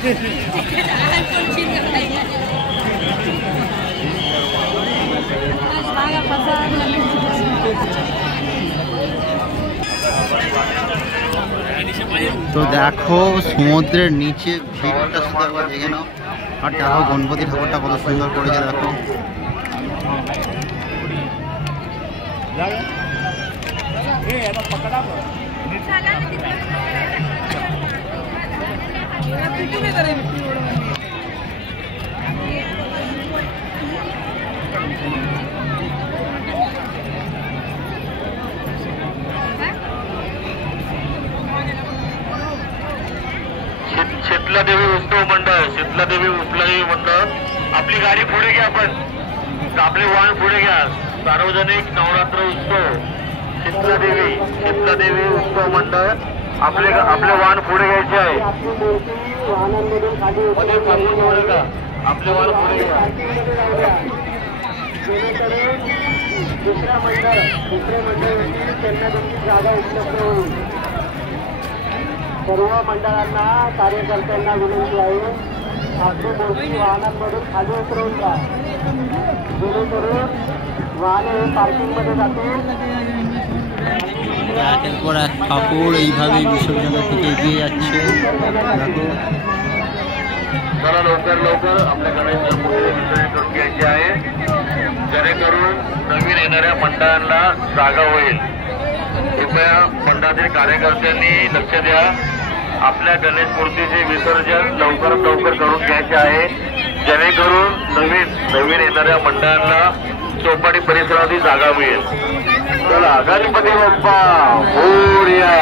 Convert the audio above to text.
তো দেখো সমুদ্রের নিচে ভিড়টা শুধু একবার দেখে নাও। আর দেখো গণপতি ঠাকুরটা কত সুন্দর করেছে দেখো। शीतला देवी उत्सव मंडळ, शीतला देवी उपलादेवी मंडळ, आपली गाडी पुढे घ्या, आपण आपले वाहन पुढे घ्या। सार्वजनिक नवरात्र उत्सव शीतला देवी उत्सव मंडळ, आपले वाहन पुढे घ्यायचे आहे। मध्ये थांबून ठेवलं का? आपले वाहन पुढे घ्या। दुसरे मंडळ त्यांना तुमची जागा उपलब्ध होईल। सर्व मंडळांना कार्यकर्त्यांना विनंती आहे, आपली मोठी वाहनांमधून खाली उतरवून द्या, जेणेकरून वाहने पार्किंगमध्ये जातील। একের পর এক ঠাকুর এইভাবেই বিসর্জনের দিকে এগিয়ে যাচ্ছে দেখো। चला लवकर आपल्याकडे विसर्जन करून घ्यायचे आहे, जेणेकरून नवीन येणाऱ्या मंडळांना जागा होईल। कृपया मंडळातील कार्यकर्त्यांनी लक्ष द्या, आपल्या गणेश मूर्तीचे विसर्जन लवकरात लवकर करून घ्यायचे आहे, जेणेकरून नवीन येणाऱ्या मंडळांना चौपाटी परिसरातील जागा मिळेल। चला गणपती बाप्पा मोरया।